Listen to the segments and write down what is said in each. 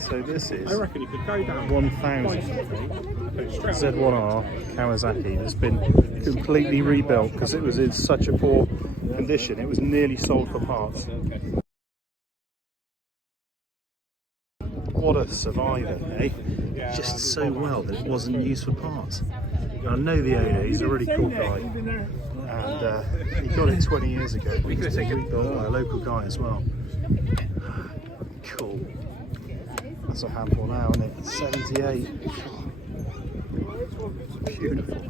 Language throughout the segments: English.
So this is I reckon you could go down 1000 Z1R Kawasaki that's been completely rebuilt because it was in such a poor condition. It was nearly sold for parts. What a survivor, eh? Just so well that it wasn't used for parts. And I know the owner, he's a really cool guy. And he got it 20 years ago. We could take it rebuilt by a local guy as well. Cool. That's a handful now, isn't it? 78. Beautiful.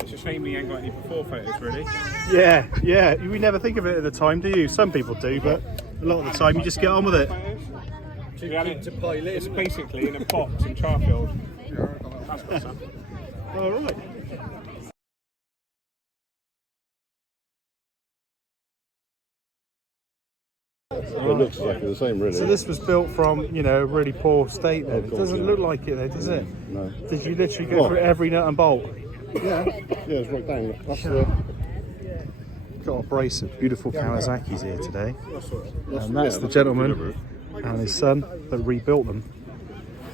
It's a shame we ain't got any before photos, really. Yeah, yeah. We never think of it at the time, do you? Some people do, but a lot of the time you just get on with it. It's basically in a box in Charfield. That's what's up. All right. It looks exactly the same, really. So this was built from, you know, a really poor state then. It doesn't look like it though, does it? No. Did you literally go through every nut and bolt? Yeah, it's right down. That's Got a brace of beautiful Kawasaki's here today. And that's the gentleman and his son that rebuilt them.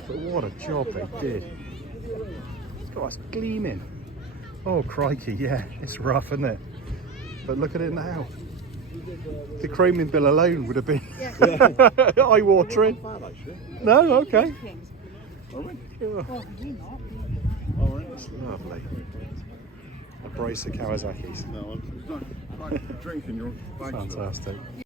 But what a job they did. God, it's gleaming. Oh crikey, yeah, it's rough, isn't it? But look at it now. The chromium bill alone would have been eye-watering. No, okay. Oh, it's lovely. A brace of Kawasaki's. no, I'm drinking. You're Fantastic.